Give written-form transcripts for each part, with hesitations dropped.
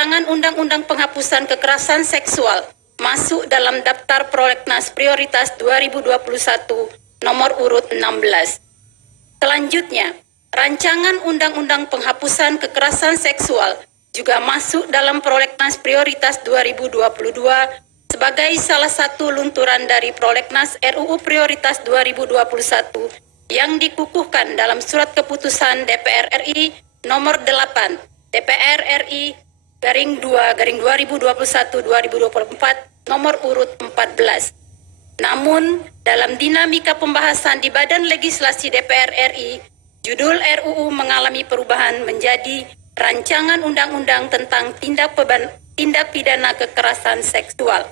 rancangan undang-undang penghapusan kekerasan seksual masuk dalam daftar prolegnas prioritas 2021 nomor urut 16. Selanjutnya, rancangan undang-undang penghapusan kekerasan seksual juga masuk dalam prolegnas prioritas 2022 sebagai salah satu lunturan dari prolegnas RUU prioritas 2021 yang dikukuhkan dalam surat keputusan DPR RI nomor 8 DPR RI garing 2021-2024 nomor urut 14. Namun, dalam dinamika pembahasan di Badan Legislasi DPR RI, judul RUU mengalami perubahan menjadi Rancangan Undang-Undang tentang Tindak Pidana Kekerasan Seksual.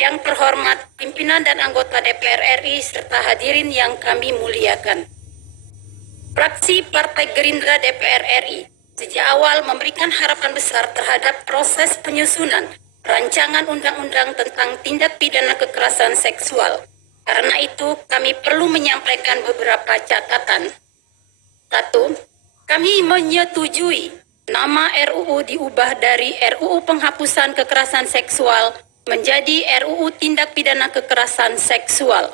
Yang terhormat pimpinan dan anggota DPR RI serta hadirin yang kami muliakan. Fraksi Partai Gerindra DPR RI sejak awal memberikan harapan besar terhadap proses penyusunan Rancangan Undang-Undang tentang Tindak Pidana Kekerasan Seksual. Karena itu, kami perlu menyampaikan beberapa catatan. 1. Kami menyetujui nama RUU diubah dari RUU Penghapusan Kekerasan Seksual menjadi RUU Tindak Pidana Kekerasan Seksual.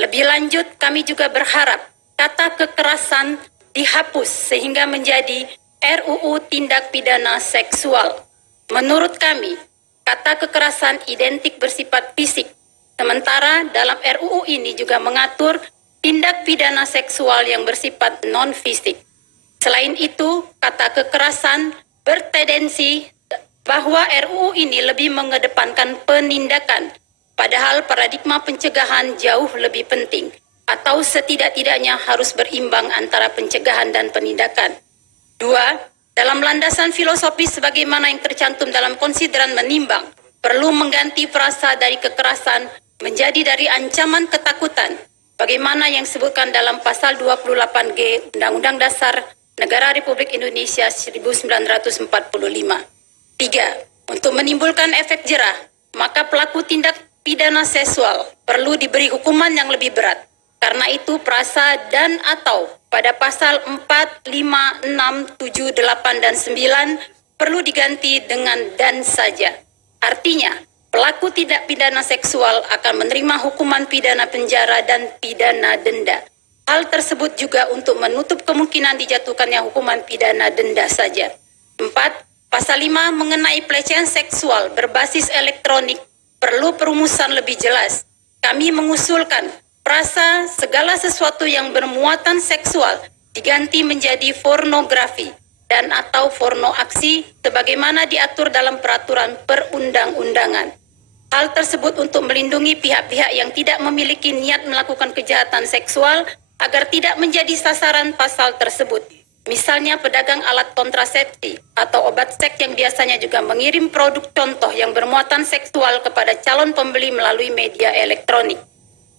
Lebih lanjut, kami juga berharap kata kekerasan dihapus sehingga menjadi RUU Tindak Pidana Seksual. Menurut kami, kata kekerasan identik bersifat fisik, sementara dalam RUU ini juga mengatur tindak pidana seksual yang bersifat non-fisik. Selain itu, kata kekerasan bertendensi bahwa RUU ini lebih mengedepankan penindakan, padahal paradigma pencegahan jauh lebih penting, atau setidak-tidaknya harus berimbang antara pencegahan dan penindakan. 2. Dalam landasan filosofis sebagaimana yang tercantum dalam konsideran menimbang, perlu mengganti frasa dari kekerasan menjadi dari ancaman ketakutan, bagaimana yang disebutkan dalam pasal 28G Undang-Undang Dasar Negara Republik Indonesia 1945. 3. Untuk menimbulkan efek jerah, maka pelaku tindak pidana seksual perlu diberi hukuman yang lebih berat. Karena itu frasa dan atau pada pasal 4, 5, 6, 7, 8, dan 9 perlu diganti dengan dan saja. Artinya, pelaku tindak pidana seksual akan menerima hukuman pidana penjara dan pidana denda. Hal tersebut juga untuk menutup kemungkinan dijatuhkannya hukuman pidana denda saja. 4. Pasal 5 mengenai pelecehan seksual berbasis elektronik perlu perumusan lebih jelas. Kami mengusulkan frasa segala sesuatu yang bermuatan seksual diganti menjadi pornografi dan atau pornoaksi sebagaimana diatur dalam peraturan perundang-undangan. Hal tersebut untuk melindungi pihak-pihak yang tidak memiliki niat melakukan kejahatan seksual agar tidak menjadi sasaran pasal tersebut. Misalnya pedagang alat kontrasepsi atau obat seks yang biasanya juga mengirim produk contoh yang bermuatan seksual kepada calon pembeli melalui media elektronik.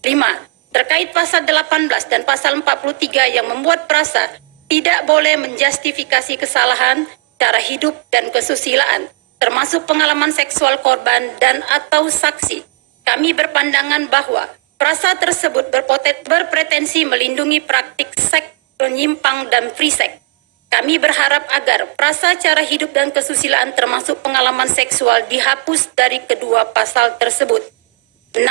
5. Terkait pasal 18 dan pasal 43 yang membuat frasa tidak boleh menjustifikasi kesalahan, cara hidup, dan kesusilaan, termasuk pengalaman seksual korban dan atau saksi. Kami berpandangan bahwa frasa tersebut berpretensi melindungi praktik seks penyimpang dan free sex. Kami berharap agar frasa cara hidup dan kesusilaan termasuk pengalaman seksual dihapus dari kedua pasal tersebut. 6.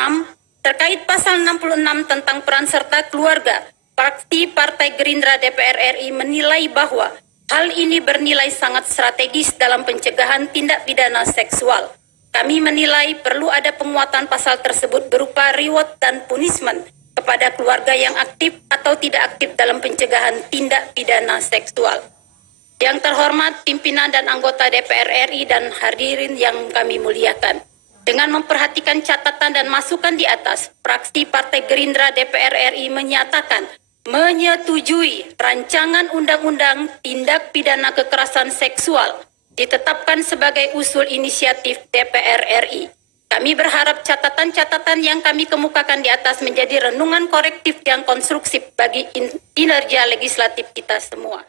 Terkait pasal 66 tentang peran serta keluarga, fraksi Partai Gerindra DPR RI menilai bahwa hal ini bernilai sangat strategis dalam pencegahan tindak pidana seksual. Kami menilai perlu ada penguatan pasal tersebut berupa reward dan punishment kepada keluarga yang aktif atau tidak aktif dalam pencegahan tindak pidana seksual. Yang terhormat pimpinan dan anggota DPR RI dan hadirin yang kami muliakan. Dengan memperhatikan catatan dan masukan di atas, fraksi Partai Gerindra DPR RI menyatakan menyetujui rancangan undang-undang tindak pidana kekerasan seksual ditetapkan sebagai usul inisiatif DPR RI. Kami berharap catatan-catatan yang kami kemukakan di atas menjadi renungan korektif yang konstruktif bagi kinerja legislatif kita semua.